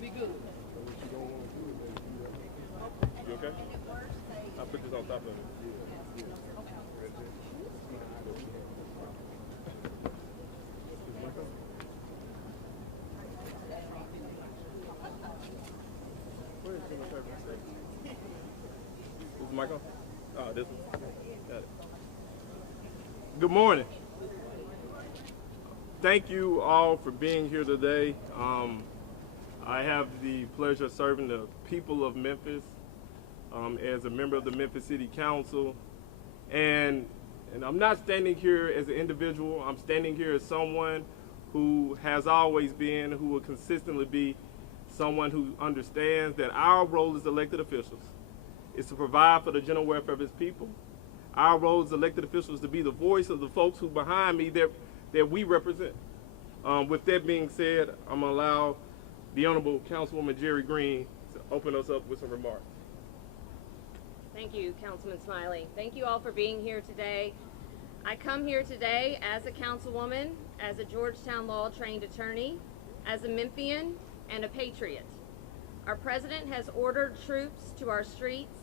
Be good. You okay? I'll put this on top of it. This is Michael? Oh, this one. Got it. Good morning. Thank you all for being here today. I have the pleasure of serving the people of Memphis as a member of the Memphis City Council. And I'm not standing here as an individual. I'm standing here as someone who has always been, who will consistently be someone who understands that our role as elected officials is to provide for the general welfare of his people. Our role as elected officials is to be the voice of the folks who behind me that we represent. With that being said, I'm going to allow the Honorable Councilwoman Jerry Green to open us up with some remarks. Thank you, Councilman Smiley. Thank you all for being here today. I come here today as a councilwoman, as a Georgetown law-trained attorney, as a Memphian, and a patriot. Our president has ordered troops to our streets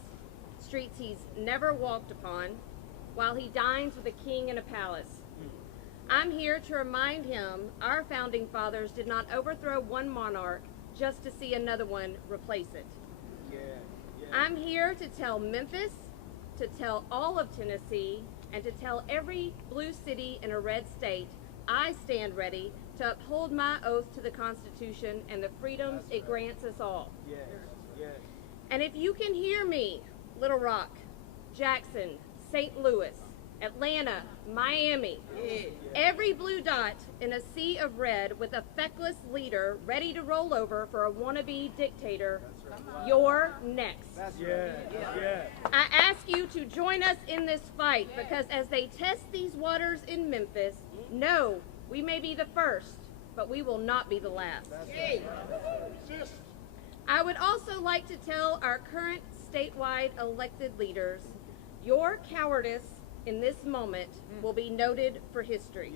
he's never walked upon, while he dines with a king in a palace. I'm here to remind him our founding fathers did not overthrow one monarch just to see another one replace it. I'm here to tell Memphis, to tell all of Tennessee, and to tell every blue city in a red state, I stand ready to uphold my oath to the Constitution and the freedoms it grants us all. And if you can hear me, Little Rock, Jackson, St. Louis, Atlanta, Miami, every blue dot in a sea of red with a feckless leader ready to roll over for a wannabe dictator, you're next. I ask you to join us in this fight because as they test these waters in Memphis, no, we may be the first, but we will not be the last. I would also like to tell our current statewide elected leaders, your cowardice in this moment will be noted for history.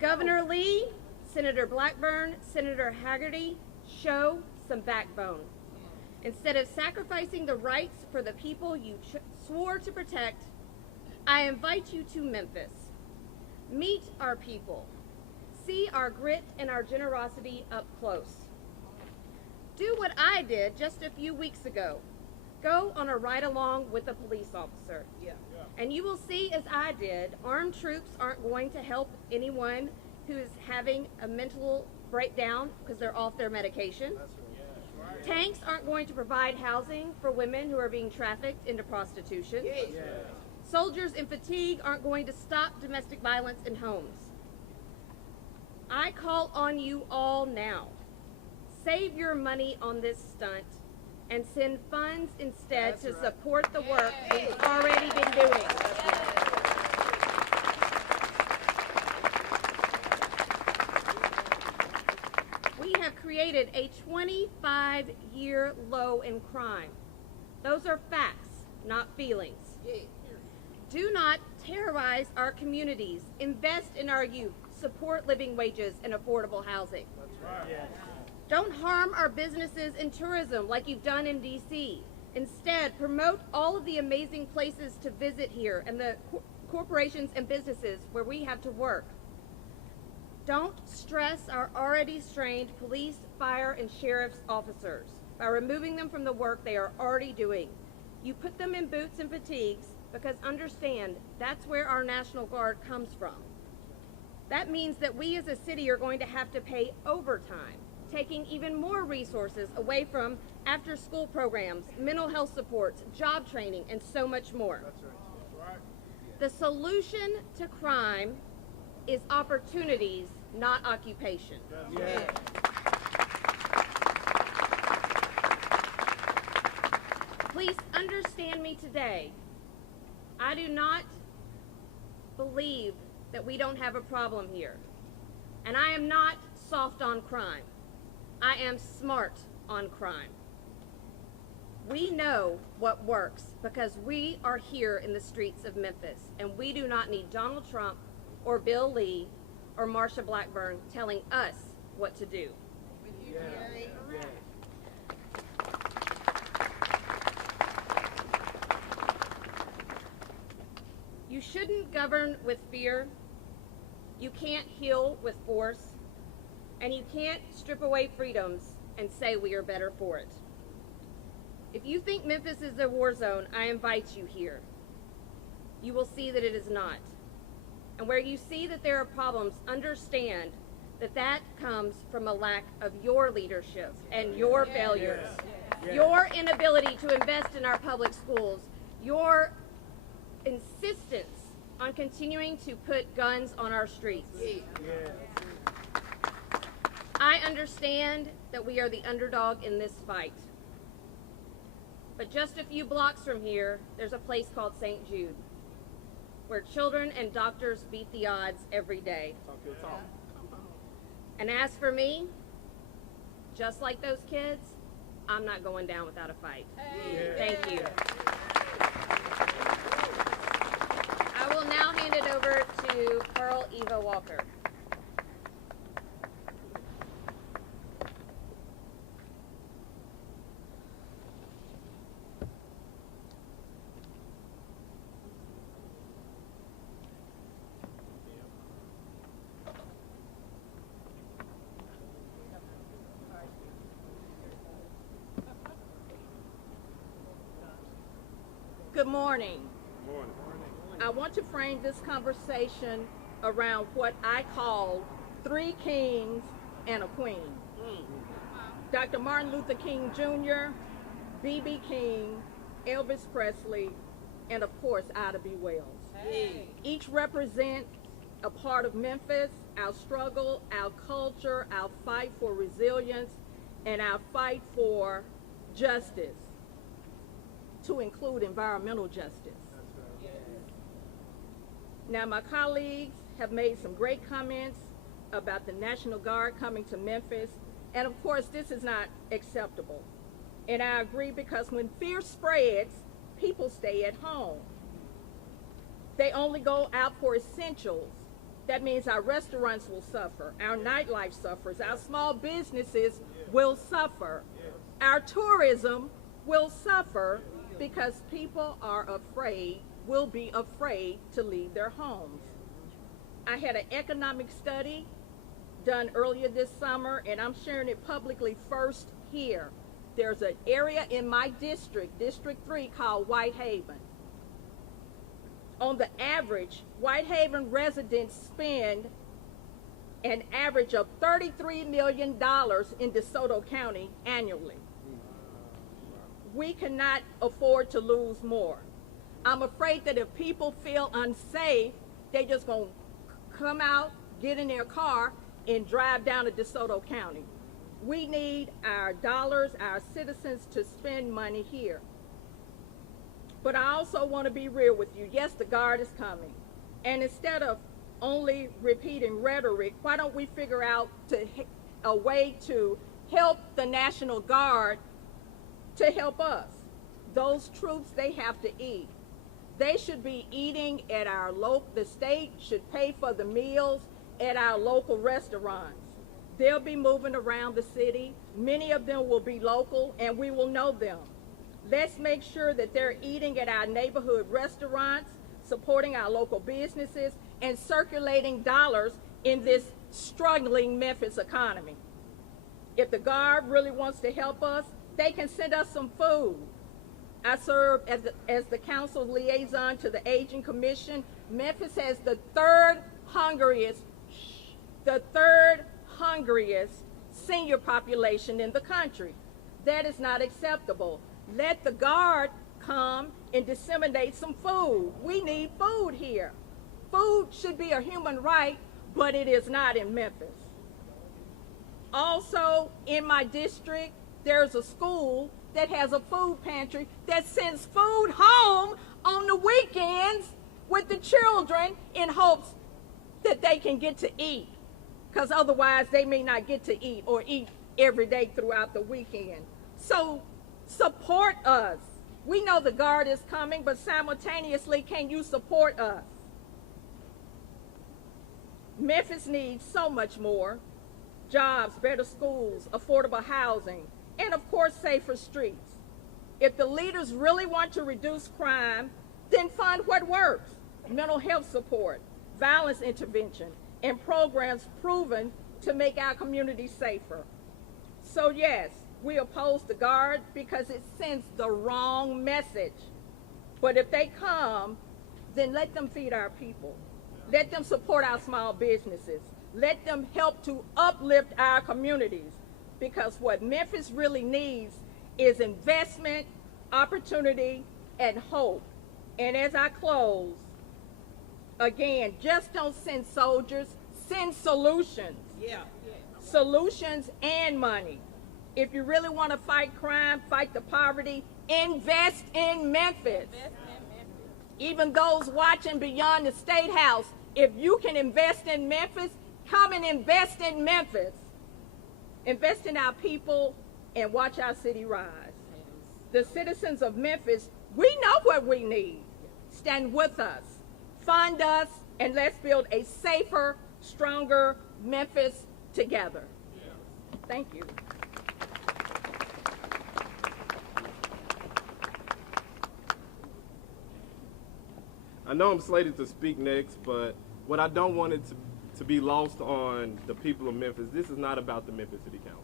Governor Lee, Senator Blackburn, Senator Hagerty, show some backbone. Instead of sacrificing the rights for the people you swore to protect, I invite you to Memphis. Meet our people. See our grit and our generosity up close. Do what I did just a few weeks ago. Go on a ride-along with a police officer. And you will see, as I did, armed troops aren't going to help anyone who is having a mental breakdown because they're off their medication. Tanks aren't going to provide housing for women who are being trafficked into prostitution. Soldiers in fatigue aren't going to stop domestic violence in homes. I call on you all now. Save your money on this stunt and send funds instead to support the work we've already been doing. We have created a 25-year low in crime. Those are facts, not feelings. Do not terrorize our communities. Invest in our youth. Support living wages and affordable housing. That's right. Yes. Don't harm our businesses and tourism like you've done in D.C. Instead, promote all of the amazing places to visit here and the corporations and businesses where we have to work. Don't stress our already strained police, fire, and sheriff's officers by removing them from the work they are already doing. You put them in boots and fatigues because understand that's where our National Guard comes from. That means that we as a city are going to have to pay overtime, taking even more resources away from after-school programs, mental health supports, job training, and so much more. That's right. That's right. The solution to crime is opportunities, not occupation. Yes. Please understand me today. I do not believe that we don't have a problem here. And I am not soft on crime. I am smart on crime. We know what works because we are here in the streets of Memphis, and we do not need Donald Trump or Bill Lee or Marsha Blackburn telling us what to do. You shouldn't govern with fear. You can't heal with force. And you can't strip away freedoms and say we are better for it. If you think Memphis is a war zone, I invite you here. You will see that it is not. And where you see that there are problems, understand that that comes from a lack of your leadership and your failures, your inability to invest in our public schools, your insistence on continuing to put guns on our streets. I understand that we are the underdog in this fight. But just a few blocks from here, there's a place called St. Jude, where children and doctors beat the odds every day. And as for me, just like those kids, I'm not going down without a fight. Thank you. I will now hand it over to Pearl Eva Walker. Good morning. Good morning. I want to frame this conversation around what I call 3 kings and a queen. Dr. Martin Luther King Jr., B.B. King, Elvis Presley, and of course, Ida B. Wells. Each represent a part of Memphis, our struggle, our culture, our fight for resilience, and our fight for justice, to include environmental justice. Now, my colleagues have made some great comments about the National Guard coming to Memphis, and of course, this is not acceptable. And I agree, because when fear spreads, people stay at home. They only go out for essentials. That means our restaurants will suffer, our nightlife suffers, our small businesses will suffer, our tourism will suffer, because people are afraid, will be afraid to leave their homes. I had an economic study done earlier this summer, and I'm sharing it publicly first here. There's an area in my district, District 3, called Whitehaven. On the average, Whitehaven residents spend an average of $33 million in DeSoto County annually. We cannot afford to lose more. I'm afraid that if people feel unsafe, they're just going to come out, get in their car, and drive down to DeSoto County. We need our dollars, our citizens, to spend money here. But I also want to be real with you. Yes, the Guard is coming. And instead of only repeating rhetoric, why don't we figure out a way to help the National Guard to help us? Those troops, they have to eat. They should be eating at our the state should pay for the meals at our local restaurants. They'll be moving around the city. Many of them will be local, and we will know them. Let's make sure that they're eating at our neighborhood restaurants, supporting our local businesses, and circulating dollars in this struggling Memphis economy. If the Guard really wants to help us, they can send us some food. I serve as the council liaison to the Aging Commission. Memphis has the third hungriest senior population in the country. That is not acceptable. Let the Guard come and disseminate some food. We need food here. Food should be a human right, but it is not in Memphis. Also, in my district, there's a school that has a food pantry that sends food home on the weekends with the children in hopes that they can get to eat, because otherwise they may not get to eat or eat every day throughout the weekend. So support us. We know the Guard is coming, but simultaneously, can you support us? Memphis needs so much more. Jobs, better schools, affordable housing, and of course, safer streets. If the leaders really want to reduce crime, then fund what works: mental health support, violence intervention, and programs proven to make our communities safer. So yes, we oppose the Guard because it sends the wrong message. But if they come, then let them feed our people. Let them support our small businesses. Let them help to uplift our communities, because what Memphis really needs is investment, opportunity, and hope. And as I close, again, just don't send soldiers, send solutions. Solutions and money. If you really want to fight crime, fight the poverty, invest in Memphis. Even those watching beyond the State House, if you can invest in Memphis, come and invest in Memphis. Invest in our people and watch our city rise. The citizens of Memphis, we know what we need. Stand with us, fund us, and let's build a safer, stronger Memphis together. Thank you. I know I'm slated to speak next, but what I don't want it to be lost on the people of Memphis, this is not about the Memphis City Council.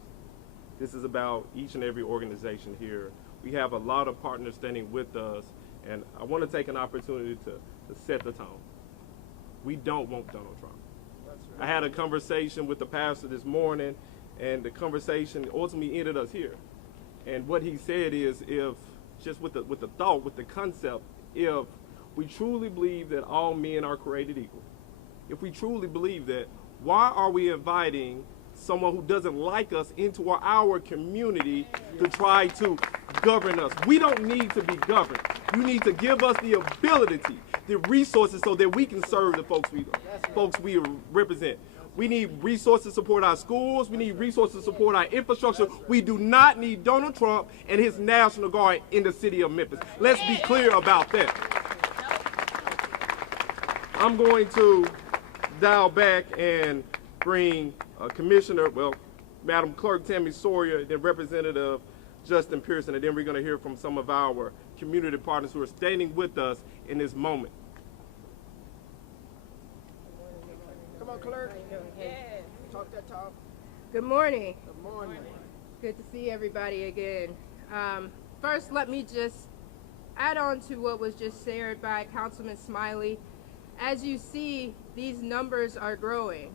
This is about each and every organization here. We have a lot of partners standing with us, and I want to take an opportunity to set the tone. We don't want Donald Trump. I had a conversation with the pastor this morning, and the conversation ultimately ended us here. And what he said is, if just with the thought, with the concept, if we truly believe that all men are created equal, if we truly believe that, why are we inviting someone who doesn't like us into our community to try to govern us? We don't need to be governed. You need to give us the ability, the resources, so that we can serve the folks we represent. We need resources to support our schools. We need resources to support our infrastructure. We do not need Donald Trump and his National Guard in the city of Memphis. Let's be clear about that. I'm going to dial back and bring Madam Clerk Tammy Sawyer, then Representative Justin Pearson, and then we're going to hear from some of our community partners who are standing with us in this moment. Come on, Clerk. Yeah. Talk that talk. Good morning. Good morning. Good to see everybody again. First, let me just add on to what was just shared by Councilman Smiley. As you see, these numbers are growing,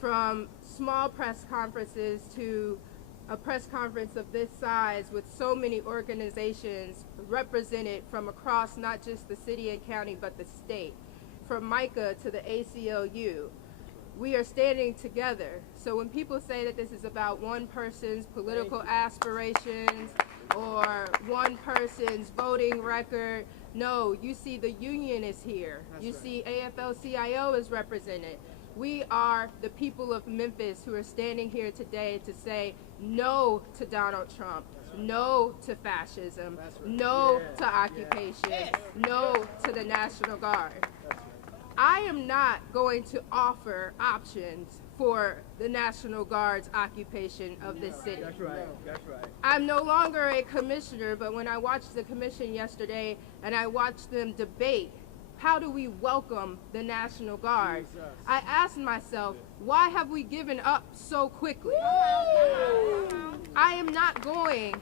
from small press conferences to a press conference of this size with so many organizations represented from across not just the city and county, but the state, from MICA to the ACLU. We are standing together. So when people say that this is about one person's political aspirations or one person's voting record, no, you see the union is here. You see AFL-CIO is represented. We are the people of Memphis who are standing here today to say no to Donald Trump, No to fascism. No to occupation. No to the National Guard. I am not going to offer options for the National Guard's occupation of this city. That's right. That's right. I'm no longer a commissioner, but when I watched the commission yesterday and I watched them debate, how do we welcome the National Guard? I asked myself, why have we given up so quickly? I am not going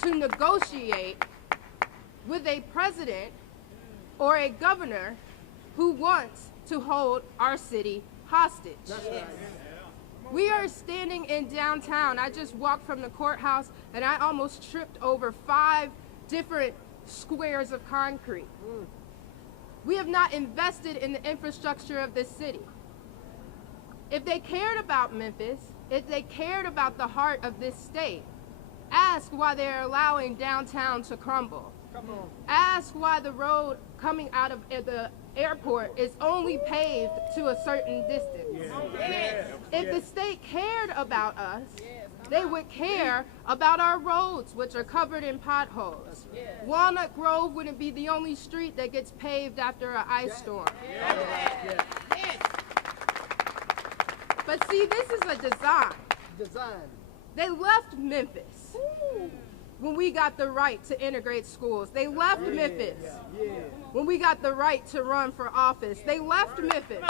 to negotiate with a president or a governor who wants to hold our city hostage. We are standing in downtown. I just walked from the courthouse and I almost tripped over 5 different squares of concrete. We have not invested in the infrastructure of this city. If they cared about Memphis, if they cared about the heart of this state, ask why they're allowing downtown to crumble. Come on. Ask why the road coming out of the airport is only paved to a certain distance. If the state cared about us, they would care about our roads, which are covered in potholes. Walnut Grove wouldn't be the only street that gets paved after an ice storm. But see, this is a design. They left Memphis when we got the right to integrate schools. They left Memphis when we got the right to run for office. They left Memphis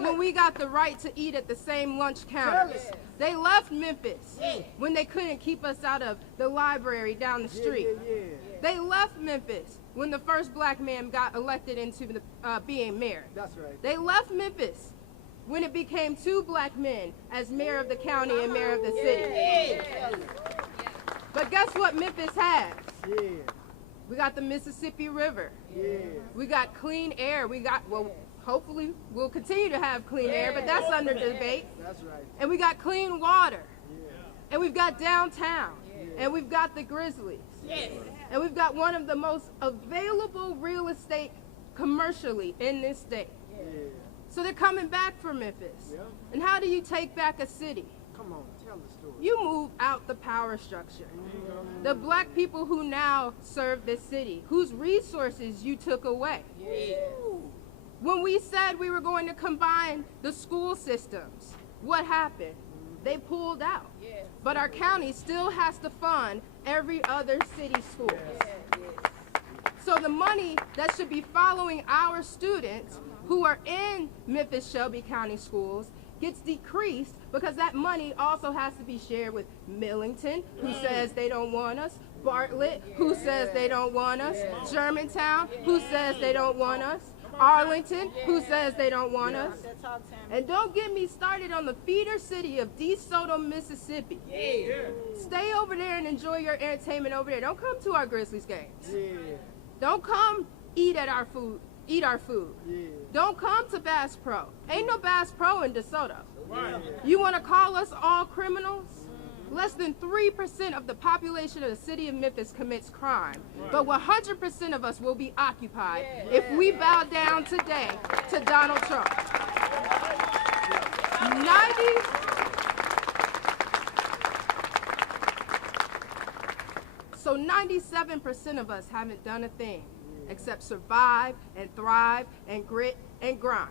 when we got the right to eat at the same lunch counters. They left Memphis when they couldn't keep us out of the library down the street. They left Memphis when the first black man got elected into being mayor. That's right. They left Memphis when it became 2 black men as mayor of the county and mayor of the city. But guess what Memphis has? We got the Mississippi River. We got clean air. We got, well, hopefully we'll continue to have clean air, but that's under debate. That's right. And we got clean water. And we've got downtown. And we've got the Grizzlies. And we've got one of the most available real estate commercially in this state. So they're coming back for Memphis. And how do you take back a city? Come on, tell the story. You move out the power structure. The black people who now serve this city, whose resources you took away. When we said we were going to combine the school systems, what happened? They pulled out. But our county still has to fund every other city school. So the money that should be following our students who are in Memphis Shelby County schools gets decreased because that money also has to be shared with Millington, who says they don't want us, Bartlett, who says they don't want us, Germantown, who says they don't want us, Arlington, who says they don't want us. And don't get me started on the feeder city of DeSoto, Mississippi. Stay over there and enjoy your entertainment over there. Don't come to our Grizzlies games. Don't come eat our food. Don't come to Bass Pro. Ain't no Bass Pro in DeSoto. You want to call us all criminals? Less than 3% of the population of the city of Memphis commits crime. But 100% of us will be occupied if we bow down today to Donald Trump. 97% of us haven't done a thing except survive and thrive and grit and grind.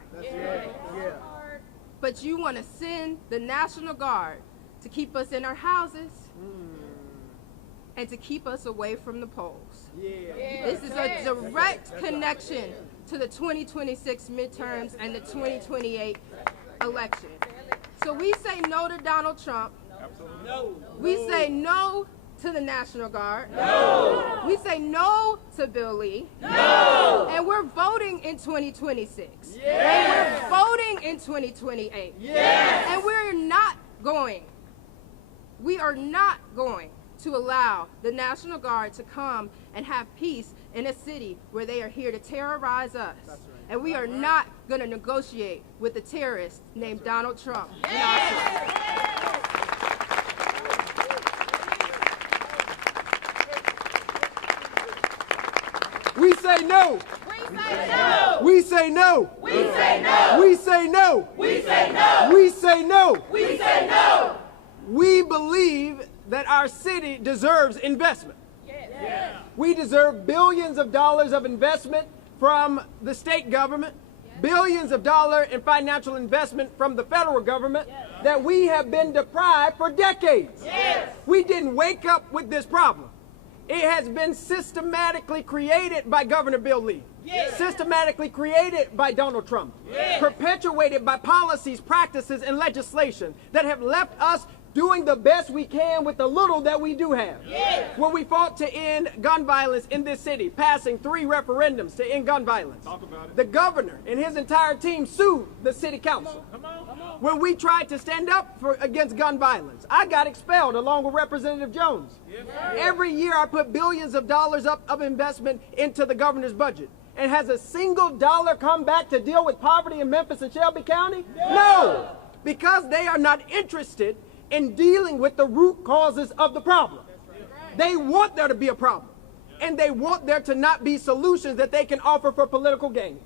But you want to send the National Guard to keep us in our houses and to keep us away from the polls. This is a direct connection to the 2026 midterms and the 2028 election. So we say no to Donald Trump. We say no to the National Guard. We say no to Bill Lee. And we're voting in 2026. And we're voting in 2028. And we are not going to allow the National Guard to come and have peace in a city where they are here to terrorize us. And we are not going to negotiate with a terrorist named Donald Trump. We say no. We say no. We say no. We say no. We say no. We say no. We say no. We believe that our city deserves investment. Yes. We deserve billions of dollars of investment from the state government, billions of dollars in financial investment from the federal government that we have been deprived for decades. Yes. We didn't wake up with this problem. It has been systematically created by Governor Bill Lee, systematically created by Donald Trump, perpetuated by policies, practices, and legislation that have left us doing the best we can with the little that we do have. When we fought to end gun violence in this city, passing 3 referendums to end gun violence, the governor and his entire team sued the city council. When we tried to stand up against gun violence, I got expelled along with Representative Jones. Every year I put billions of dollars of investment into the governor's budget. And has a single dollar come back to deal with poverty in Memphis and Shelby County? No, because they are not interested in dealing with the root causes of the problem. They want there to be a problem, and they want there to not be solutions that they can offer for political gain.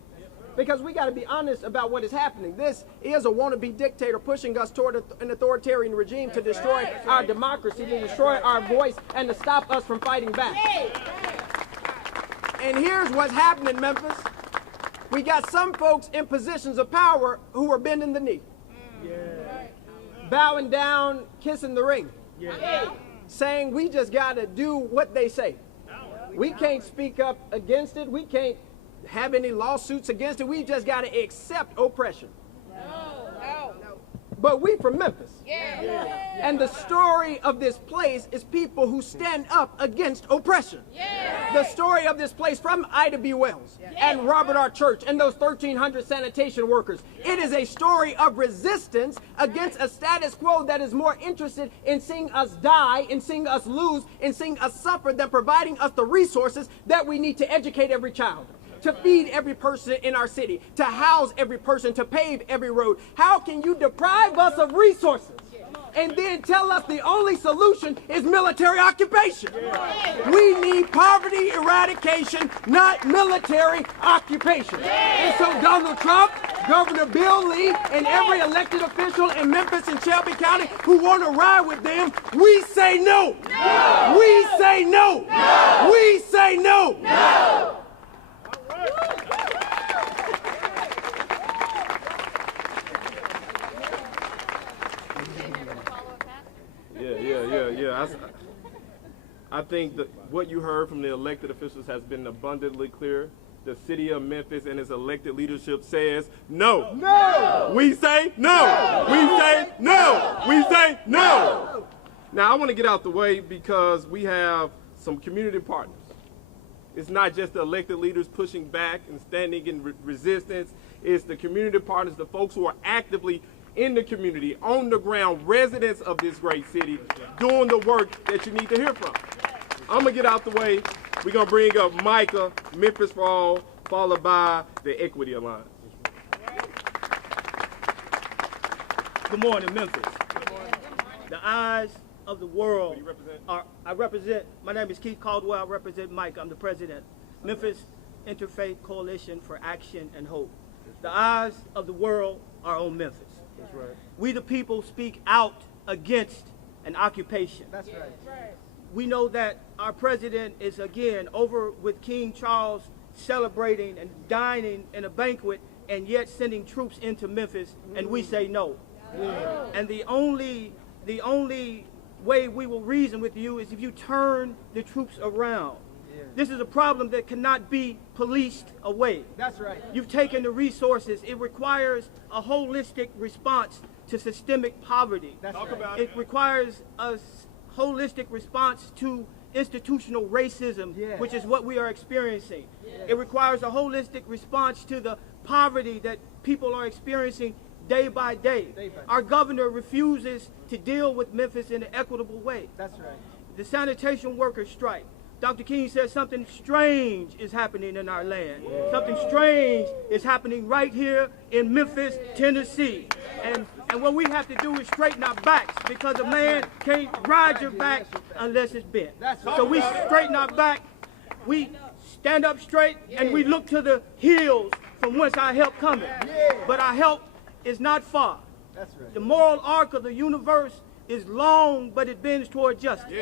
Because we got to be honest about what is happening. This is a wannabe dictator pushing us toward an authoritarian regime to destroy our democracy, to destroy our voice, and to stop us from fighting back. And here's what's happening in Memphis. We got some folks in positions of power who are bending the knee. Bowing down, kissing the ring, saying we just got to do what they say. We can't speak up against it. We can't have any lawsuits against it. We just got to accept oppression. But we from Memphis. And the story of this place is people who stand up against oppression. The story of this place from Ida B. Wells and Robert R. Church and those 1,300 sanitation workers. It is a story of resistance against a status quo that is more interested in seeing us die, in seeing us lose, in seeing us suffer than providing us the resources that we need to educate every child, to feed every person in our city, to house every person, to pave every road. How can you deprive us of resources and then tell us the only solution is military occupation? We need poverty eradication, not military occupation. And so Donald Trump, Governor Bill Lee, and every elected official in Memphis and Shelby County who want to ride with them, we say no. We say no. We say no. Yeah. I think that what you heard from the elected officials has been abundantly clear. The city of Memphis and its elected leadership says no. No. We say no. We say no. We say no. Now I want to get out the way because we have some community partners. It's not just the elected leaders pushing back and standing in resistance. It's the community partners, the folks who are actively in the community, on the ground, residents of this great city, doing the work that you need to hear from. I'm going to get out the way. We're going to bring up Micah, Memphis for All, followed by the Equity Alliance. Good morning, Memphis. Good morning. The eyes of the world. Who do you represent? I represent, my name is Keith Caldwell. I represent Micah. I'm the president. Memphis Interfaith Coalition for Action and Hope. The eyes of the world are on Memphis. That's right. We the people speak out against an occupation. That's right. We know that our president is again over with King Charles celebrating and dining in a banquet and yet sending troops into Memphis, and we say no. And the only way we will reason with you is if you turn the troops around. This is a problem that cannot be policed away. That's right. You've taken the resources. It requires a holistic response to systemic poverty. That's Talk right. about It requires a holistic response to institutional racism, which is what we are experiencing. It requires a holistic response to the poverty that people are experiencing day by day. Our governor refuses to deal with Memphis in an equitable way. That's right. The sanitation workers strike. Dr. King says something strange is happening in our land. Something strange is happening right here in Memphis, Tennessee. And what we have to do is straighten our backs, because a man can't ride your back unless it's bent. So we straighten our back, we stand up straight, and we look to the hills from whence our help cometh. But our help is not far. That's right. The moral arc of the universe is long, but it bends toward justice.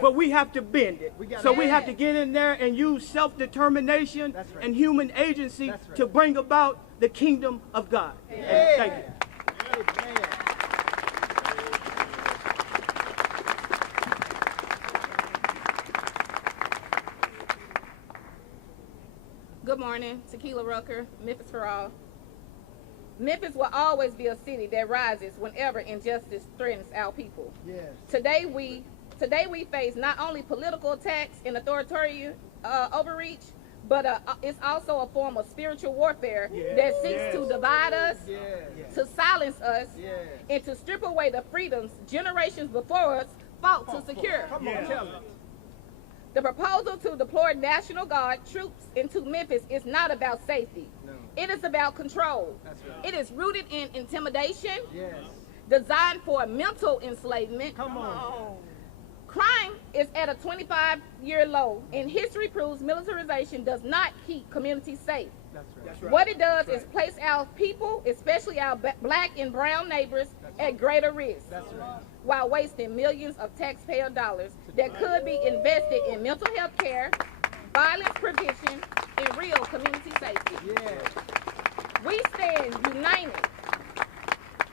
But we have to bend it. So we have to get in there and use self-determination and human agency to bring about the kingdom of God. Thank you. Good morning, Tequila Rucker, Memphis for all. Memphis will always be a city that rises whenever injustice threatens our people. Yes. Today we face not only political attacks and authoritarian overreach, but it's also a form of spiritual warfare that seeks to divide us, to silence us, and to strip away the freedoms generations before us fought to secure. Come on, tell me. The proposal to deploy National Guard troops into Memphis is not about safety. No. It is about control. That's right. It is rooted in intimidation, Yes. designed for mental enslavement. Come on. Crime is at a 25-year low, and history proves militarization does not keep communities safe. That's right. What it does is place our people, especially our black and brown neighbors, at greater risk, That's right. while wasting millions of taxpayer dollars that could be invested in mental health care, violence prevention, and real community safety. Yes. We stand united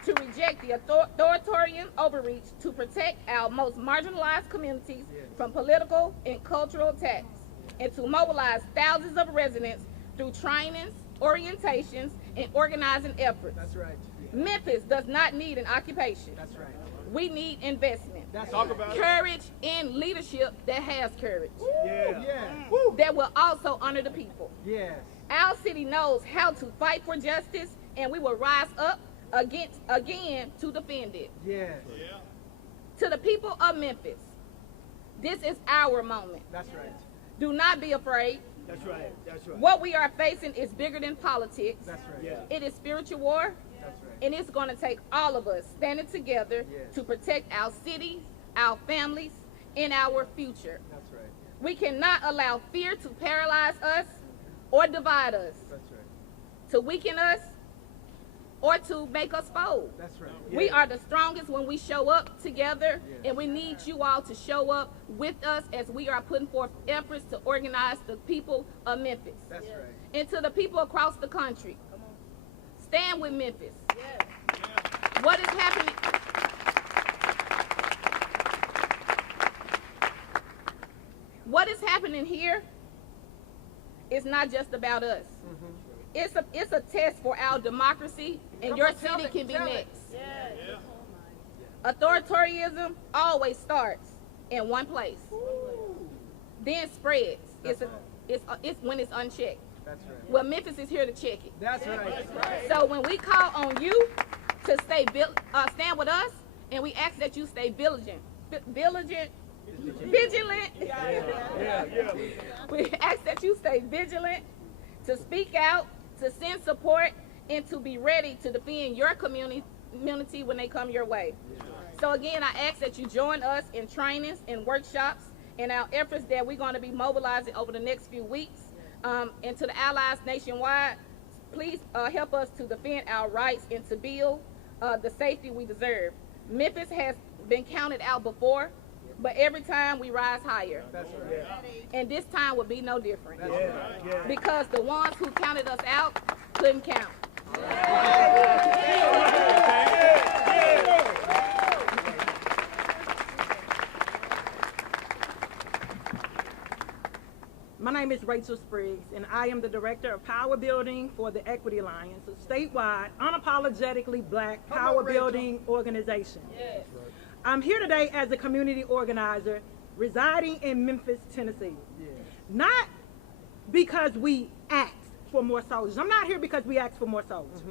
to reject the authoritarian overreach to protect our most marginalized communities from political and cultural attacks, and to mobilize thousands of residents through trainings, orientations, and organizing efforts. That's right. Memphis does not need an occupation. That's right. We need investment, That's Talk right. about it. courage, and leadership that has courage, Yeah. that will also honor the people. Yes. Our city knows how to fight for justice, and we will rise up again to defend it. Yes. To the people of Memphis, this is our moment. That's right. Do not be afraid. That's right. That's right. What we are facing is bigger than politics. That's right. It is spiritual war, That's right. and it's going to take all of us standing together Yes. to protect our cities, our families, and our future. That's right. We cannot allow fear to paralyze us or divide us, That's right. to weaken us, or to make us fold. That's right. We are the strongest when we show up together, and we need you all to show up with us as we are putting forth efforts to organize the people of Memphis. That's right. And to the people across the country, stand with Memphis. What is happening? What is happening here is not just about us. It's a test for our democracy, and your city can be next. Authoritarianism always starts in one place, then spreads. It's when it's unchecked. That's right. Well, Memphis is here to check it. That's right. So when we call on you to stand with us, and we ask that you stay vigilant. We ask that you stay vigilant, to speak out, to send support, and to be ready to defend your community when they come your way. So again, I ask that you join us in trainings and workshops and our efforts that we're going to be mobilizing over the next few weeks. And to the allies nationwide, please help us to defend our rights and to build the safety we deserve. Memphis has been counted out before, but every time we rise higher. That's right. And this time will be no different. That's right. Because the ones who counted us out couldn't count. My name is Rachel Spriggs, and I am the Director of Power Building for the Equity Alliance, a statewide, unapologetically black power building organization. Yes. I'm here today as a community organizer residing in Memphis, Tennessee. Not because we asked for more soldiers. I'm not here because we asked for more soldiers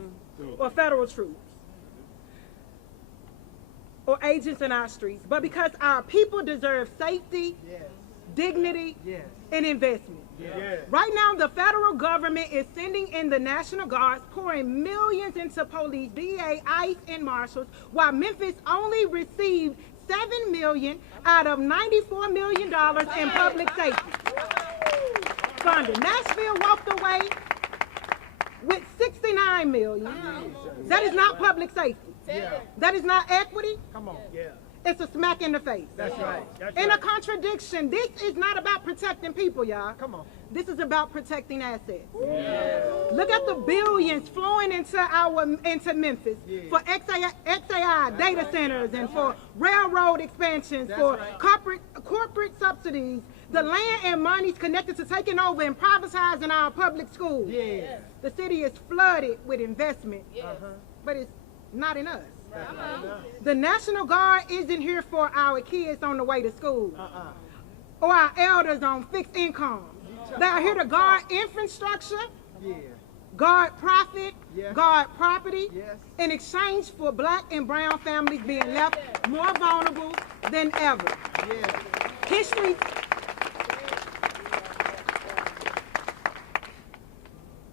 or federal troops or agents in our streets, but because our people deserve safety, Yes. dignity, Yes. and investment. Yes. Right now, the federal government is sending in the National Guards, pouring millions into police, DA, ICE, and marshals, while Memphis only received $7 million out of $94 million in public safety funding. Nashville walked away with $69 million. That is not public safety. Yeah. That is not equity. Come on. Yeah. it's a smack in the face. That's right. In a contradiction, this is not about protecting people, y'all. Come on. This is about protecting assets. Look at the billions flowing into Memphis for XAI data centers and for railroad expansions, for corporate subsidies, the land and monies connected to taking over and privatizing our public schools. The city is flooded with investment, but it's not in us. The National Guard isn't here for our kids on the way to school or our elders on fixed incomes. They are here to guard infrastructure, guard profit, guard property, in exchange for black and brown families being left more vulnerable than ever.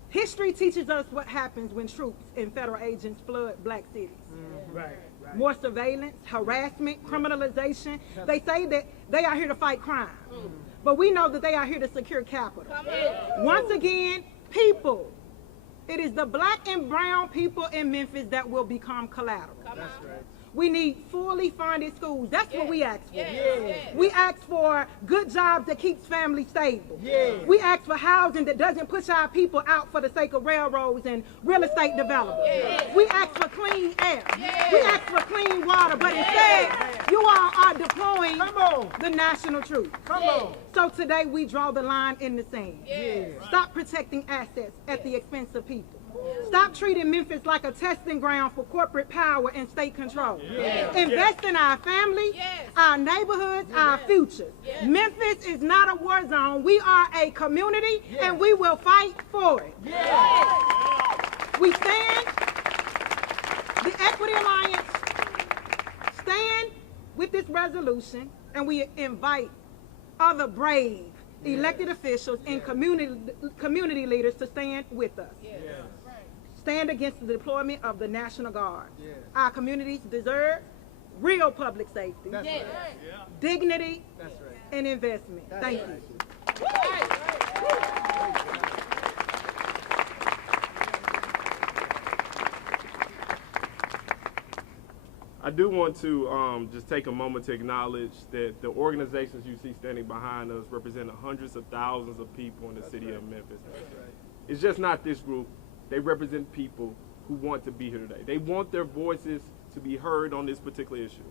History teaches us what happens when troops and federal agents flood black cities. More surveillance, harassment, criminalization. They say that they are here to fight crime, but we know that they are here to secure capital. Once again, people. It is the black and brown people in Memphis that will become collateral. We need fully funded schools. That's what we ask for. We ask for good jobs that keeps families stable. We ask for housing that doesn't push our people out for the sake of railroads and real estate development. We ask for clean air. We ask for clean water, but instead, you all are deploying the national truth. So today we draw the line in the sand. Stop protecting assets at the expense of people. Stop treating Memphis like a testing ground for corporate power and state control. Invest in our family, our neighborhoods, our futures. Memphis is not a war zone. We are a community, and we will fight for it. We stand, the Equity Alliance, stand with this resolution, and we invite other brave elected officials and community leaders to stand with us. Stand against the deployment of the National Guard. Our communities deserve real public safety, dignity, and investment. Thank you. I do want to just take a moment to acknowledge that the organizations you see standing behind us represent hundreds of thousands of people in the city of Memphis. It's just not this group. They represent people who want to be here today. They want their voices to be heard on this particular issue.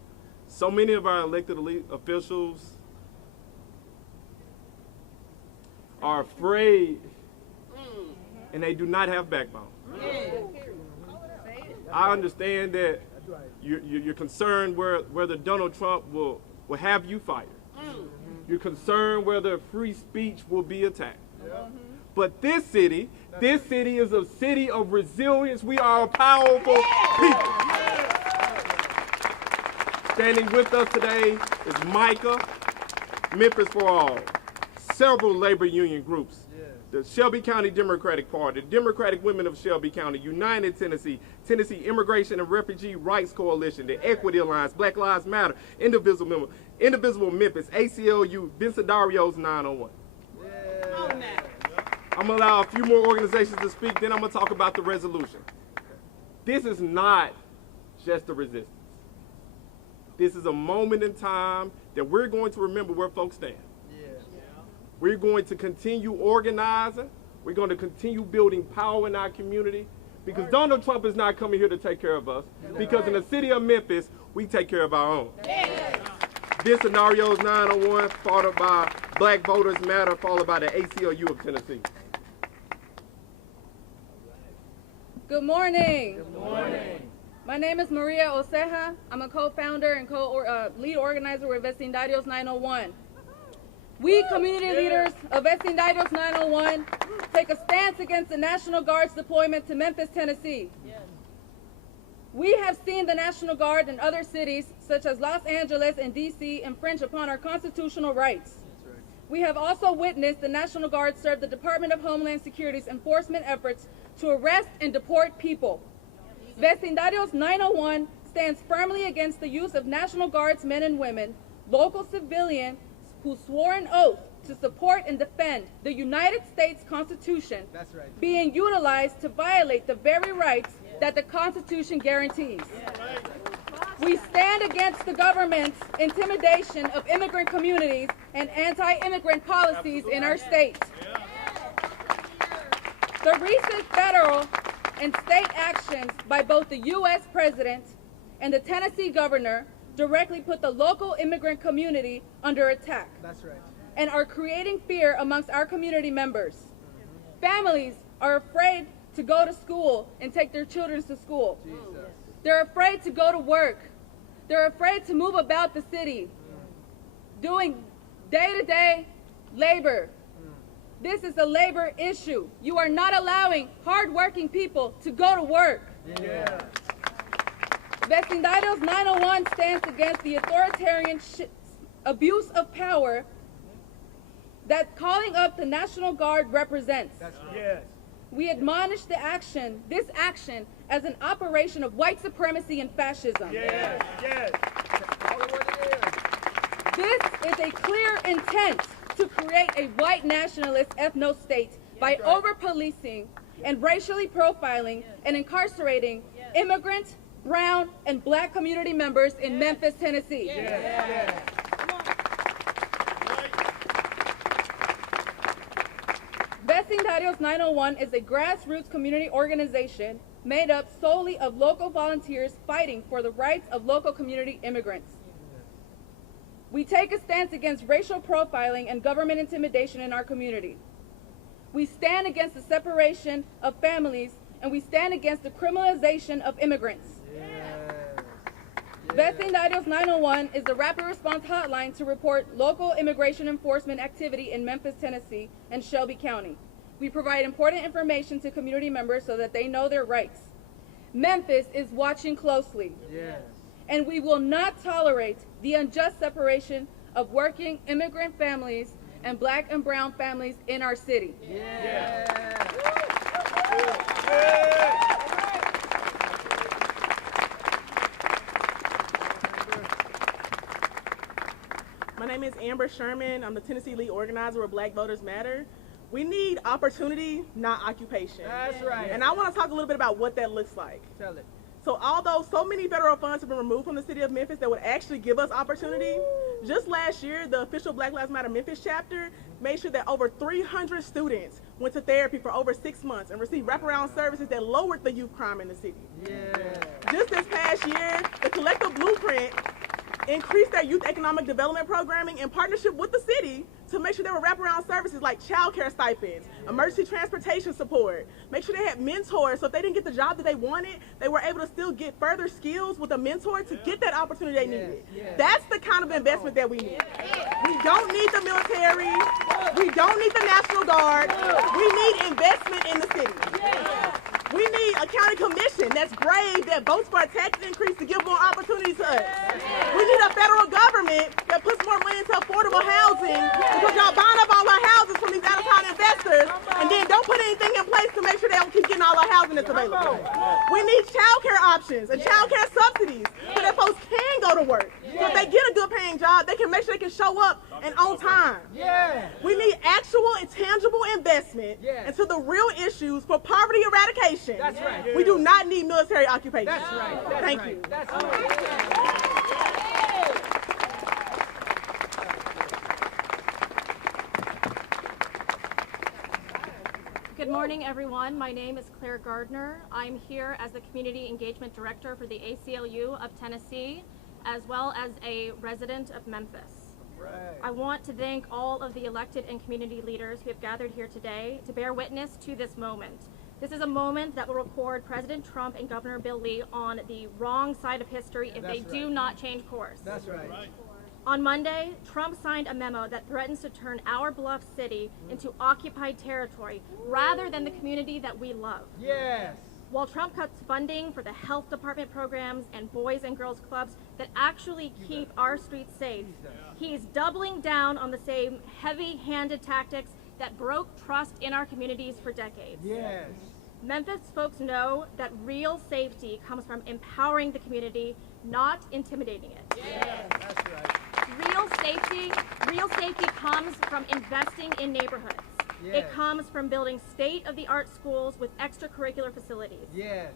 So many of our elected officials are afraid and they do not have backbone. I understand that you're concerned whether Donald Trump will have you fired. You're concerned whether free speech will be attacked. But this city is a city of resilience. We are a powerful people. Standing with us today is Micah, Memphis for All, several labor union groups, the Shelby County Democratic Party, the Democratic Women of Shelby County, United Tennessee, Tennessee Immigration and Refugee Rights Coalition, the Equity Alliance, Black Lives Matter, Indivisible Memphis, ACLU, Vincendarios 901. I'm going to allow a few more organizations to speak, then I'm going to talk about the resolution. This is not just a resistance. This is a moment in time that we're going to remember where folks stand. We're going to continue organizing. We're going to continue building power in our community because Donald Trump is not coming here to take care of us because in the city of Memphis, we take care of our own. This scenario is 901, followed by Black Voters Matter, followed by the ACLU of Tennessee. Good morning. Good morning. My name is Maria Oseja. I'm a co-founder and lead organizer with Vecindarios 901. We community leaders of Vecindarios 901 take a stance against the National Guard's deployment to Memphis, Tennessee. We have seen the National Guard in other cities, such as Los Angeles and D.C., infringe upon our constitutional rights. We have also witnessed the National Guard serve the Department of Homeland Security's enforcement efforts to arrest and deport people. Vecindarios 901 stands firmly against the use of National Guard's men and women, local civilians who swore an oath to support and defend the United States Constitution being utilized to violate the very rights that the Constitution guarantees. We stand against the government's intimidation of immigrant communities and anti-immigrant policies in our state. The recent federal and state actions by both the U.S. President and the Tennessee governor directly put the local immigrant community under attack. That's right. And are creating fear amongst our community members. Families are afraid to go to school and take their children to school. Jesus. They're afraid to go to work. They're afraid to move about the city, doing day-to-day labor. This is a labor issue. You are not allowing hard-working people to go to work. Yeah. Vecindarios 901 stands against the authoritarian abuse of power that calling up the National Guard represents. That's right. Yes. We admonish this action as an operation of white supremacy and fascism. Yes. Yes. This is a clear intent to create a white nationalist ethno-state by over-policing and racially profiling and incarcerating immigrant, brown, and black community members in Memphis, Tennessee. Vecindarios 901 is a grassroots community organization made up solely of local volunteers fighting for the rights of local community immigrants. We take a stance against racial profiling and government intimidation in our community. We stand against the separation of families, and we stand against the criminalization of immigrants. Vecindarios 901 is the rapid response hotline to report local immigration enforcement activity in Memphis, Tennessee, and Shelby County. We provide important information to community members so that they know their rights. Memphis is watching closely. Yes. And we will not tolerate the unjust separation of working immigrant families and black and brown families in our city. My name is Amber Sherman. I'm the Tennessee lead organizer of Black Voters Matter. We need opportunity, not occupation. That's right. And I want to talk a little bit about what that looks like. Tell it. So although so many federal funds have been removed from the city of Memphis that would actually give us opportunity, just last year, the official Black Lives Matter Memphis chapter made sure that over 300 students went to therapy for over 6 months and received wraparound services that lowered the youth crime in the city. Just this past year, the Collective Blueprint increased their youth economic development programming in partnership with the city to make sure there were wraparound services like child care stipends, emergency transportation support, make sure they had mentors so if they didn't get the job that they wanted, they were able to still get further skills with a mentor to get that opportunity they needed. That's the kind of investment that we need. We don't need the military. We don't need the National Guard. We need investment in the city. We need a county commission that's brave, that votes for a tax increase to give more opportunity to us. We need a federal government that puts more money into affordable housing because y'all buying up all our houses from these out-of-town investors and then don't put anything in place to make sure they don't keep getting all our housing that's available. We need child care options and child care subsidies so that folks can go to work. So if they get a good paying job, they can make sure they can show up and on time. We need actual and tangible investment into the real issues for poverty eradication. That's right. We do not need military occupation. That's right. Thank you. That's right. Good morning, everyone. My name is Claire Gardner. I'm here as the Community Engagement Director for the ACLU of Tennessee, as well as a resident of Memphis. I want to thank all of the elected and community leaders who have gathered here today to bear witness to this moment. This is a moment that will record President Trump and Governor Bill Lee on the wrong side of history if they do not change course. That's right. On Monday, Trump signed a memo that threatens to turn our beloved city into occupied territory rather than the community that we love. Yes. While Trump cuts funding for the health department programs and boys and girls clubs that actually keep our streets safe, he's doubling down on the same heavy-handed tactics that broke trust in our communities for decades. Yes. Memphis folks know that real safety comes from empowering the community, not intimidating it. Yes. That's right. Real safety comes from investing in neighborhoods. It comes from building state-of-the-art schools with extracurricular facilities.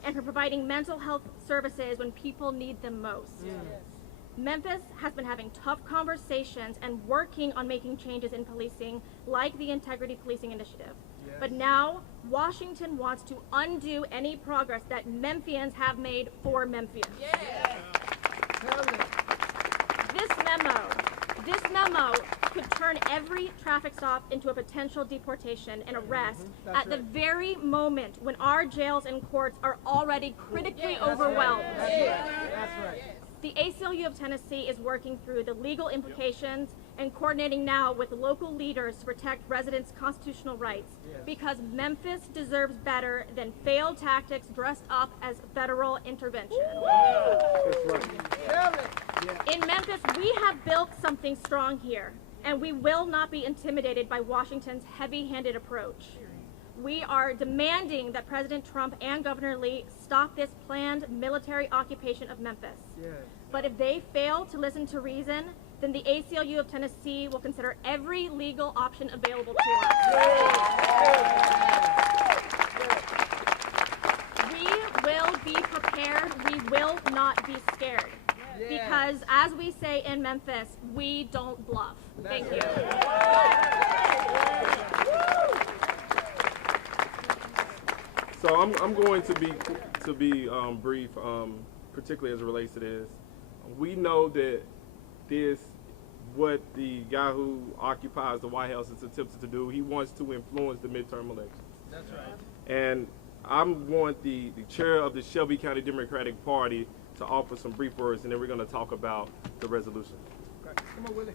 And from providing mental health services when people need them most. Memphis has been having tough conversations and working on making changes in policing, like the Integrity Policing Initiative. But now, Washington wants to undo any progress that Memphians have made for Memphians. This memo could turn every traffic stop into a potential deportation and arrest at the very moment when our jails and courts are already critically overwhelmed. The ACLU of Tennessee is working through the legal implications and coordinating now with local leaders to protect residents' constitutional rights, because Memphis deserves better than failed tactics dressed up as federal intervention. In Memphis, we have built something strong here, and we will not be intimidated by Washington's heavy-handed approach. We are demanding that President Trump and Governor Lee stop this planned military occupation of Memphis. But if they fail to listen to reason, then the ACLU of Tennessee will consider every legal option available to us. We will be prepared. We will not be scared. Because, as we say in Memphis, we don't bluff. Thank you. So I'm going to be brief, particularly as it relates to this. We know that what the guy who occupies the White House is attempting to do. He wants to influence the midterm elections. That's right. And I want the chair of the Shelby County Democratic Party to offer some brief words, and then we're going to talk about the resolution. Okay. Come on, Willie.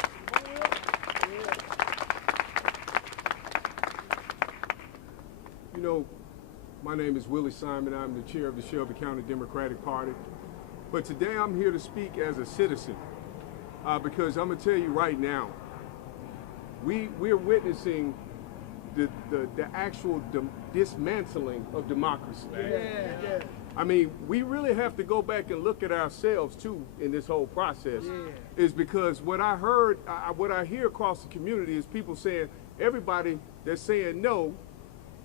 You know, my name is Willie Simon. I'm the chair of the Shelby County Democratic Party. But today I'm here to speak as a citizen because I'm going to tell you right now, we're witnessing the actual dismantling of democracy. I mean, we really have to go back and look at ourselves too in this whole process. Is because what I heard, what I hear across the community is people saying everybody that's saying no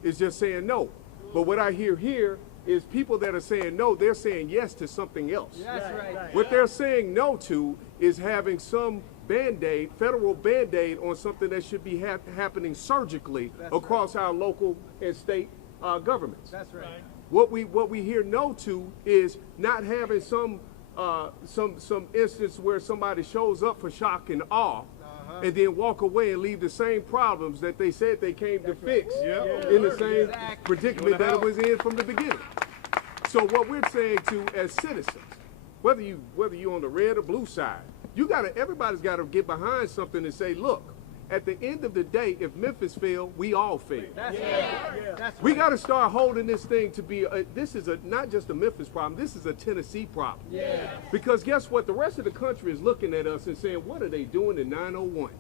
is just saying no. But what I hear here is people that are saying no, they're saying yes to something else. That's right. What they're saying no to is having some Band-Aid, federal Band-Aid on something that should be happening surgically across our local and state governments. That's right. What we hear no to is not having some instance where somebody shows up for shock and awe and then walk away and leave the same problems that they said they came to fix in the same predicament that it was in from the beginning. So what we're saying to as citizens, whether you on the red or blue side, everybody's got to get behind something and say, look, at the end of the day, if Memphis failed, we all failed. That's right. That's We got to start holding this thing to be, this is not just a Memphis problem, this is a Tennessee problem. Because guess what? The rest of the country is looking at us and saying, what are they doing in 901?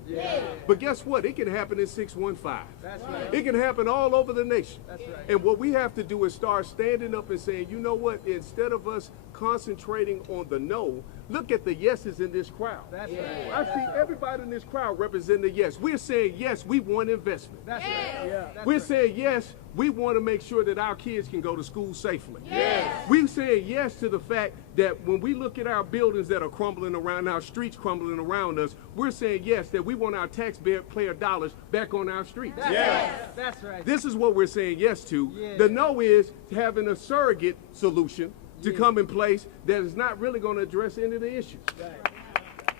But guess what? It can happen in 615. That's right. It can happen all over the nation. That's right. And what we have to do is start standing up and saying, you know what? Instead of us concentrating on the no, look at the yeses in this crowd. That's right. I see everybody in this crowd representing the yes. We're saying yes, we want investment. That's right. We're saying yes, we want to make sure that our kids can go to school safely. Yes. We're saying yes to the fact that when we look at our buildings that are crumbling around, our streets crumbling around us, we're saying yes, that we want our taxpayer dollars back on our streets. That's right. That's right. This is what we're saying yes to. The no is having a surrogate solution to come in place that is not really going to address any of the issues.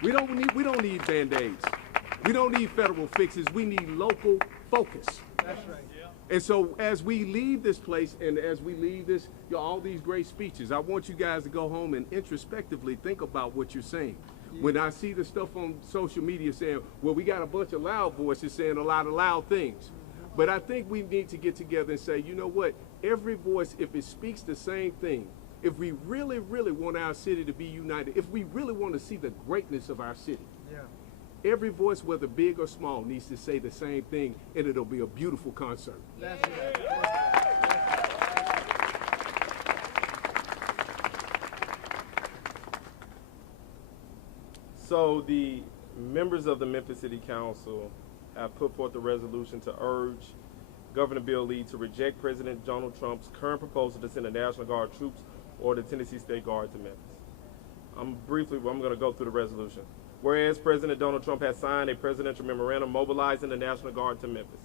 We don't need Band-Aids. We don't need federal fixes. We need local focus. That's right. And so as we leave this place and as we leave this, all these great speeches, I want you guys to go home and introspectively think about what you're saying. When I see the stuff on social media saying, well, we got a bunch of loud voices saying a lot of loud things. But I think we need to get together and say, you know what? Every voice, if it speaks the same thing, if we really, really want our city to be united, if we really want to see the greatness of our city, every voice, whether big or small, needs to say the same thing, and it'll be a beautiful concert. That's right. So the members of the Memphis City Council have put forth a resolution to urge Governor Bill Lee to reject President Donald Trump's current proposal to send the National Guard troops or the Tennessee State Guard to Memphis. I'm going to go through the resolution. Whereas President Donald Trump has signed a presidential memorandum mobilizing the National Guard to Memphis.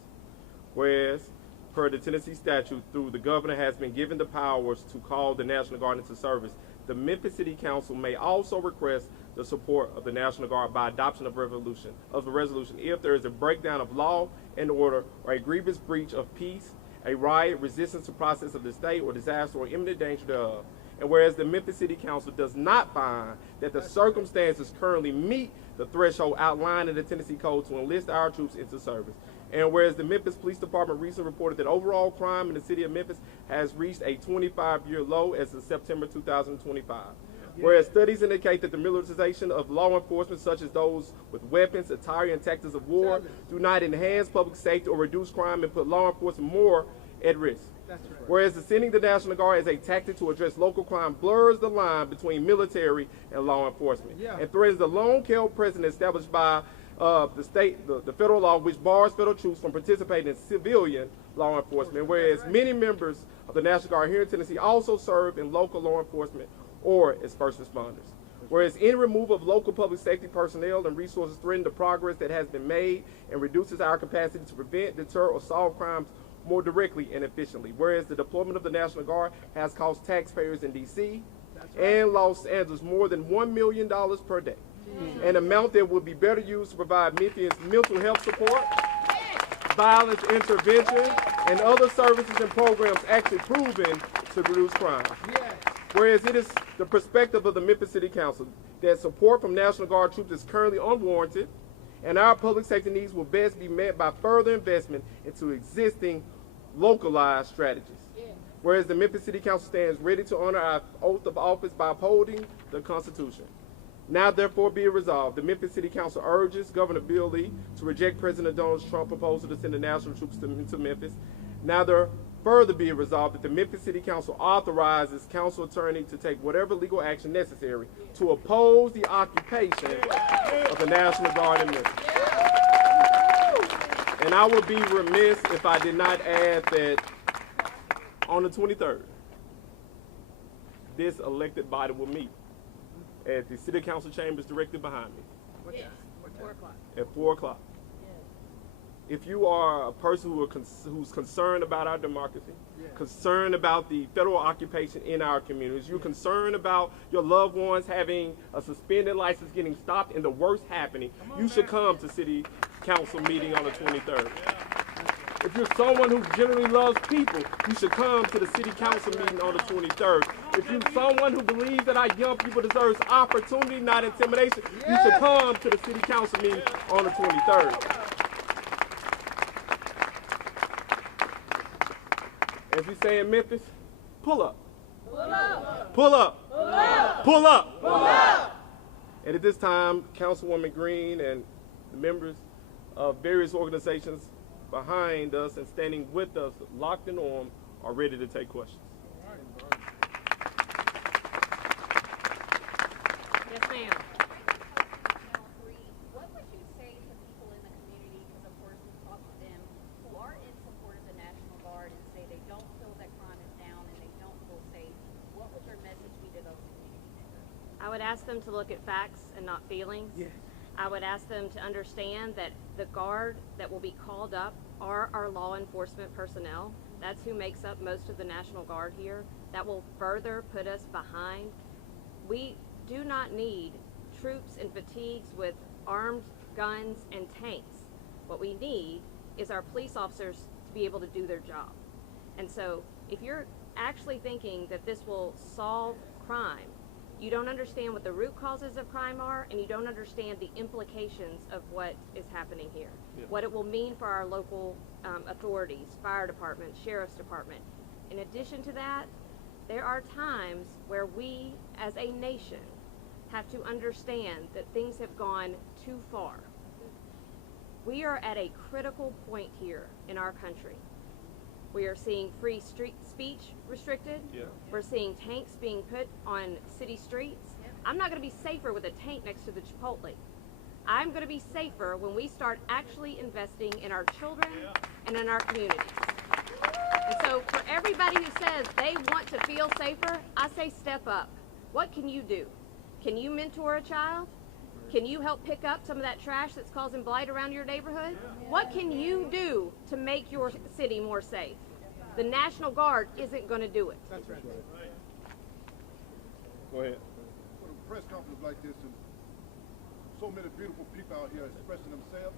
Whereas, per the Tennessee statute, through the governor has been given the powers to call the National Guard into service, the Memphis City Council may also request the support of the National Guard by adoption of a resolution if there is a breakdown of law and order or a grievous breach of peace, a riot, resistance to process of the state, or disaster or imminent danger thereof. And whereas the Memphis City Council does not find that the circumstances currently meet the threshold outlined in the Tennessee Code to enlist our troops into service. And whereas the Memphis Police Department recently reported that overall crime in the city of Memphis has reached a 25-year low as of September 2025. Whereas studies indicate that the militarization of law enforcement, such as those with weapons, attire, and tactics of war, do not enhance public safety or reduce crime and put law enforcement more at risk. That's right. Whereas sending the National Guard as a tactic to address local crime blurs the line between military and law enforcement, and threatens the long-held precedent established by the federal law, which bars federal troops from participating in civilian law enforcement. Whereas many members of the National Guard here in Tennessee also serve in local law enforcement or as first responders. Whereas any removal of local public safety personnel and resources threaten the progress that has been made and reduces our capacity to prevent, deter, or solve crimes more directly and efficiently. Whereas the deployment of the National Guard has cost taxpayers in D.C. and Los Angeles more than $1 million per day, an amount that would be better used to provide Memphians mental health support, violence intervention, and other services and programs actually proven to reduce crime. Whereas it is the perspective of the Memphis City Council that support from National Guard troops is currently unwarranted, and our public safety needs will best be met by further investment into existing localized strategies. Whereas the Memphis City Council stands ready to honor our oath of office by upholding the Constitution. Now therefore be it resolved, the Memphis City Council urges Governor Bill Lee to reject President Donald Trump's proposal to send the national troops to Memphis. Now further be it resolved that the Memphis City Council authorizes council attorney to take whatever legal action necessary to oppose the occupation of the National Guard in Memphis. And I would be remiss if I did not add that on the 23rd, this elected body will meet at the City Council chambers directly behind me. What time? 4 o'clock. At 4 o'clock. If you are a person who's concerned about our democracy, concerned about the federal occupation in our communities, you're concerned about your loved ones having a suspended license getting stopped and the worst happening, you should come to City Council meeting on the 23rd. If you're someone who generally loves people, you should come to the City Council meeting on the 23rd. If you're someone who believes that our young people deserve opportunity, not intimidation, you should come to the City Council meeting on the 23rd. As we say in Memphis, pull up. Pull up. Pull up. Pull up. Pull up. Pull up. And at this time, Councilwoman Green and the members of various organizations behind us and standing with us, locked in arm, are ready to take questions. Yes, ma'am. What would you say to people in the community, because of course we talk to them, who are in support of the National Guard and say they don't feel that crime is down and they don't feel safe? What would your message be to those community members? I would ask them to look at facts and not feelings. I would ask them to understand that the Guard that will be called up are our law enforcement personnel. That's who makes up most of the National Guard here. That will further put us behind. We do not need troops in fatigues with armed guns and tanks. What we need is our police officers to be able to do their job. And so if you're actually thinking that this will solve crime, you don't understand what the root causes of crime are, and you don't understand the implications of what is happening here. What it will mean for our local authorities, fire department, sheriff's department. In addition to that, there are times where we as a nation have to understand that things have gone too far. We are at a critical point here in our country. We are seeing free street speech restricted. We're seeing tanks being put on city streets. I'm not going to be safer with a tank next to the Chipotle. I'm going to be safer when we start actually investing in our children and in our communities. And so for everybody who says they want to feel safer, I say step up. What can you do? Can you mentor a child? Can you help pick up some of that trash that's causing blight around your neighborhood? What can you do to make your city more safe? The National Guard isn't going to do it. That's right. Go ahead. For a press conference like this and so many beautiful people out here expressing themselves,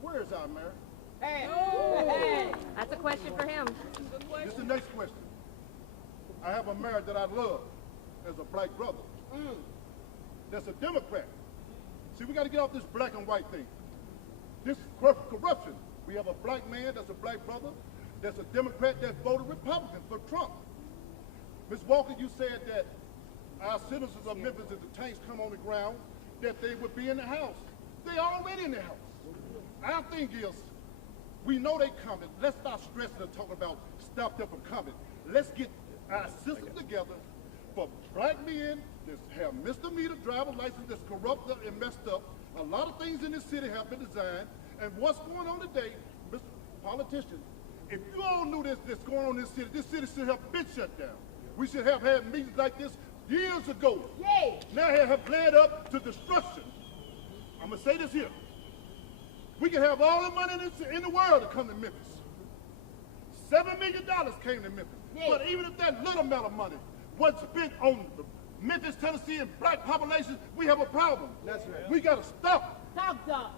where is our mayor? Hey. That's a question for him. This is the next question. I have a mayor that I love as a black brother. That's a Democrat. See, we got to get off this black and white thing. This corruption. We have a black man that's a black brother, that's a Democrat that voted Republican for Trump. Ms. Walker, you said that our citizens of Memphis, if the tanks come on the ground, that they would be in the house. They already in the house. Our thing is, we know they coming. Let's stop stressing and talking about stop them from coming. Let's get our system together for black men that have misdemeanor driver license that's corrupted and messed up. A lot of things in this city have been designed. And what's going on today, Mr. Politician, if you all knew that's going on in this city should have been shut down. We should have had meetings like this years ago. Yay. Now have led up to destruction. I'm going to say this here. We can have all the money in the world to come to Memphis. $7 million came to Memphis. Yay. But even if that little amount of money was spent on Memphis, Tennessee, and black populations, we have a problem. That's right. We got to stop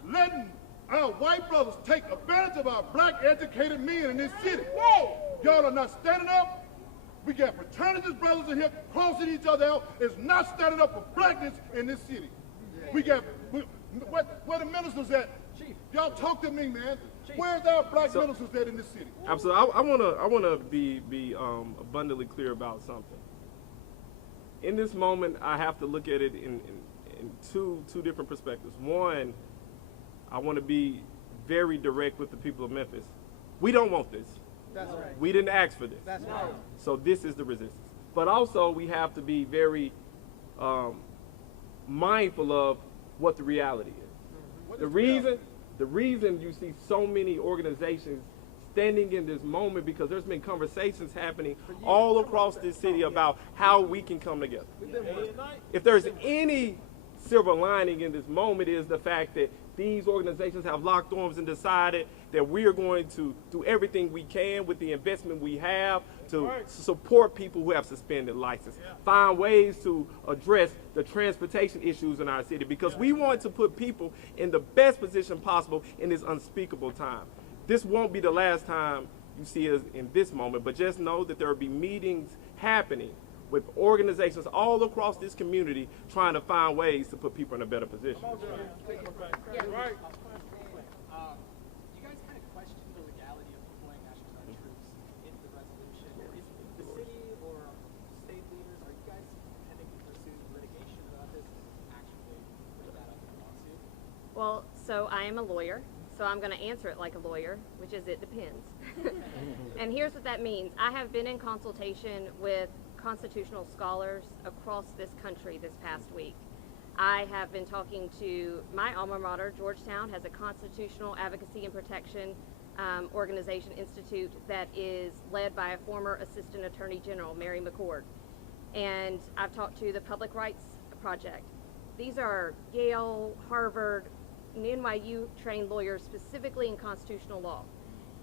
letting our white brothers take advantage of our black educated men in this city. Y'all are not standing up. We got fraternity brothers in here crossing each other out. It's not standing up for blackness in this city. We got, where the ministers at? Chief. Y'all talk to me, man. Chief. Where's our black ministers at in this city? Absolutely. I wanna be abundantly clear about something. In this moment, I have to look at it in two different perspectives. One, I want to be very direct with the people of Memphis. We don't want this. That's right. We didn't ask for this. That's right. So this is the resistance. But also, we have to be very mindful of what the reality is. The reason you see so many organizations standing in this moment because there's been conversations happening all across this city about how we can come together. If there's any silver lining in this moment is the fact that these organizations have locked arms and decided that we are going to do everything we can with the investment we have to support people who have suspended license, find ways to address the transportation issues in our city because we want to put people in the best position possible in this unspeakable time. This won't be the last time you see us in this moment, but just know that there will be meetings happening with organizations all across this community trying to find ways to put people in a better position. You guys kind of question the legality of deploying National Guard troops into the resolution. Is the city or state leaders, are you guys intending to pursue litigation about this and actually put that up in a lawsuit? Well, so I am a lawyer, so I'm going to answer it like a lawyer, which is it depends. And here's what that means. I have been in consultation with constitutional scholars across this country this past week. I have been talking to my alma mater. Georgetown has a constitutional advocacy and protection organization institute that is led by a former assistant attorney general, Mary McCord. And I've talked to the Public Rights Project. These are Yale, Harvard, and NYU trained lawyers specifically in constitutional law.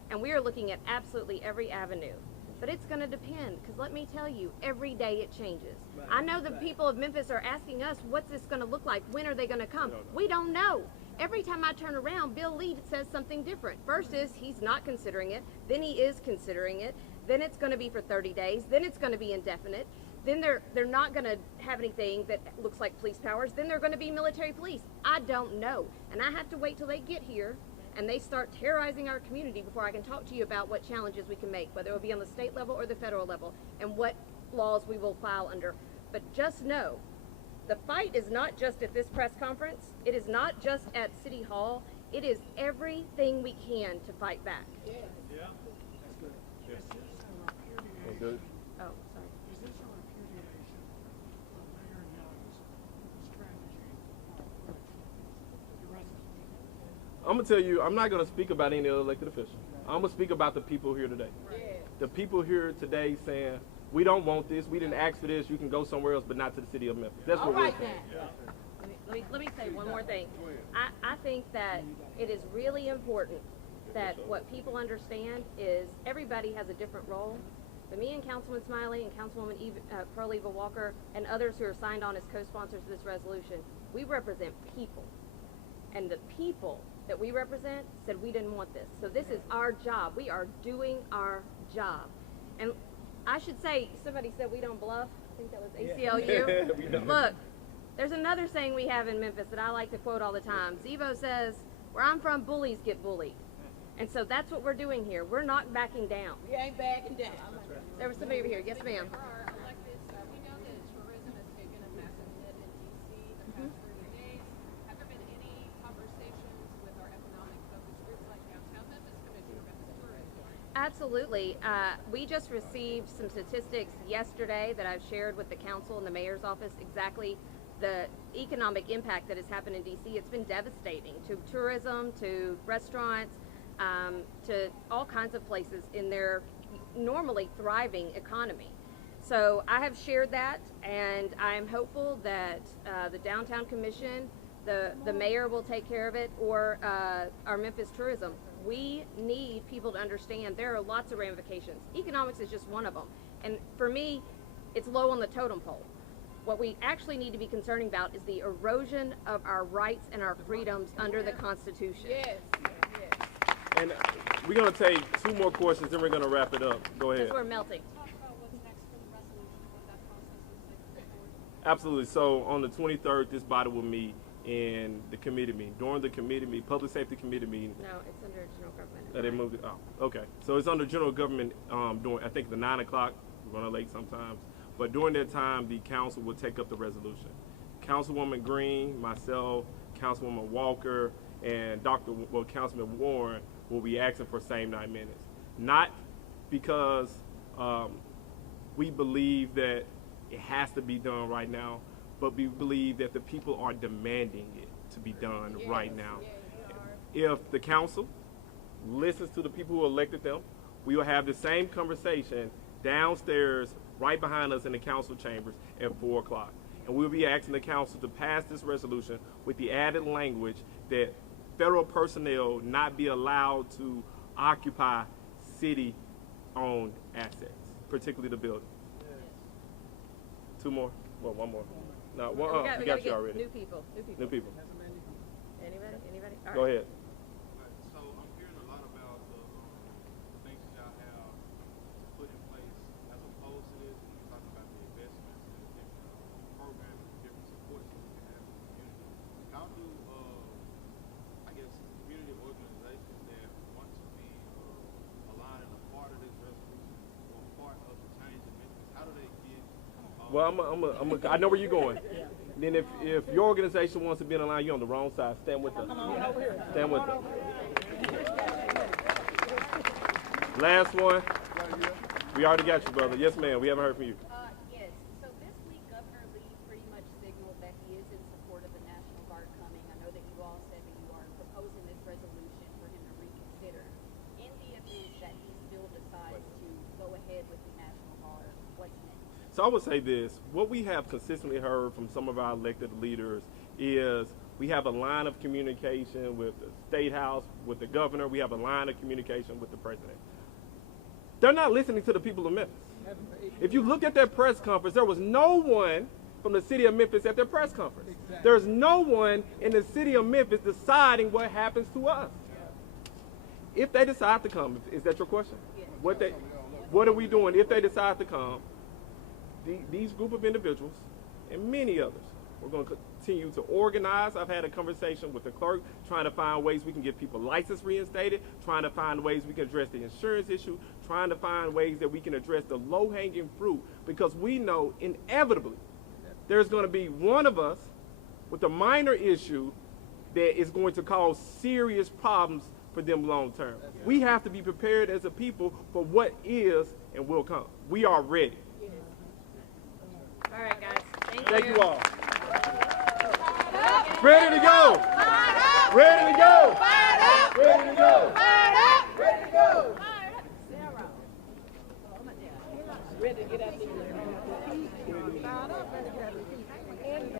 And we are looking at absolutely every avenue. But it's going to depend, because let me tell you, every day it changes. Right. I know the people of Memphis are asking us, what's this going to look like? When are they going to come? We don't know. Every time I turn around, Bill Lee says something different. First is he's not considering it, then he is considering it, then it's going to be for 30 days, then it's going to be indefinite, then they're not going to have anything that looks like police powers, then they're going to be military police. I don't know, and I have to wait till they get here and they start terrorizing our community before I can talk to you about what challenges we can make, whether it will be on the state level or the federal level, and what laws we will file under. But just know, the fight is not just at this press conference, it is not just at City Hall, it is everything we can to fight back. Yeah. Yeah. That's good. Yes. That's good. Oh, sorry. Is this a repudiation of Mayor Young's strategy for the rest of the I'm gonna tell you, I'm not gonna speak about any other elected official. I'm gonna speak about the people here today. The people here today saying, we don't want this, we didn't ask for this, you can go somewhere else, but not to the city of Memphis. That's what we're saying. Let me say one more thing. I think that it is really important that what people understand is everybody has a different role. But me and Councilman Smiley and Councilwoman Pearl Eva Walker and others who are signed on as co-sponsors of this resolution, we represent people. And the people that we represent said we didn't want this. So this is our job. We are doing our job. And I should say, somebody said we don't bluff. I think that was ACLU. Look, there's another saying we have in Memphis that I like to quote all the time. Zebo says, where I'm from, bullies get bullied. And so that's what we're doing here. We're not backing down. We ain't backing down. There was somebody over here. Yes, ma'am. For our electeds, we know that tourism has taken a massive hit in D.C. the past 30 days. Have there been any conversations with our economic focus groups like Downtown Memphis, Commissioner Memphis Tourism? Absolutely. We just received some statistics yesterday that I've shared with the council and the mayor's office, exactly the economic impact that has happened in D.C. It's been devastating to tourism, to restaurants, to all kinds of places in their normally thriving economy. So I have shared that, and I'm hopeful that the Downtown Commission, the mayor will take care of it, or our Memphis Tourism. We need people to understand there are lots of ramifications. Economics is just one of them. And for me, it's low on the totem pole. What we actually need to be concerning about is the erosion of our rights and our freedoms under the Constitution. Yes. And we're going to take 2 more questions, then we're going to wrap it up. Go ahead. Because we're melting. Talk about what's next for the resolution, what that process looks like going forward. Absolutely. So on the 23rd, this body will meet in the committee meeting. During the committee meeting, public safety committee meeting. No, it's under general government. They moved it. Oh, okay. So it's under general government during, I think, the 9 o'clock. We're running late sometimes. But during that time, the council will take up the resolution. Councilwoman Green, myself, Councilwoman Walker, and Councilman Warren will be asking for same 9 minutes. Not because we believe that it has to be done right now, but we believe that the people are demanding it to be done right now. If the council listens to the people who elected them, we will have the same conversation downstairs right behind us in the council chambers at 4 o'clock. And we'll be asking the council to pass this resolution with the added language that federal personnel not be allowed to occupy city-owned assets, particularly the building. 2 more? Well, 1 more. No, we got you already. New people. New people. Anybody? All right. Go ahead. So I'm hearing a lot about the things that y'all have put in place as opposed to this. When you talk about the investments and the different programs and different supports that we can have in the community, how do I guess community organizations that want to be aligned and a part of this resolution or part of the change in Memphis, how do they get? Well, I know where you're going. Then if your organization wants to be in a line, you're on the wrong side. Stand with them. Stand with them. Last one. We already got you, brother. Yes, ma'am. We haven't heard from you. Yes. So this week, Governor Lee pretty much signaled that he is in support of the National Guard coming. I know that you all said that you are proposing this resolution for him to reconsider. In the event that he still decides to go ahead with the National Guard, what's next? So I would say this, what we have consistently heard from some of our elected leaders is we have a line of communication with the State House, with the governor, we have a line of communication with the president. They're not listening to the people of Memphis. If you look at their press conference, there was no one from the city of Memphis at their press conference. There's no one in the city of Memphis deciding what happens to us. If they decide to come, is that your question? What are we doing if they decide to come? These group of individuals and many others, we're going to continue to organize. I've had a conversation with the clerk trying to find ways we can get people license reinstated, trying to find ways we can address the insurance issue, trying to find ways that we can address the low-hanging fruit, because we know inevitably there's going to be one of us with a minor issue that is going to cause serious problems for them long term. We have to be prepared as a people for what is and will come. We are ready. All right, guys. Thank you all. Ready to go. Ready to go. Ready to go. Fired up. Ready to go. Sarah. Ready to get out there. Fired up. Ready to get out there.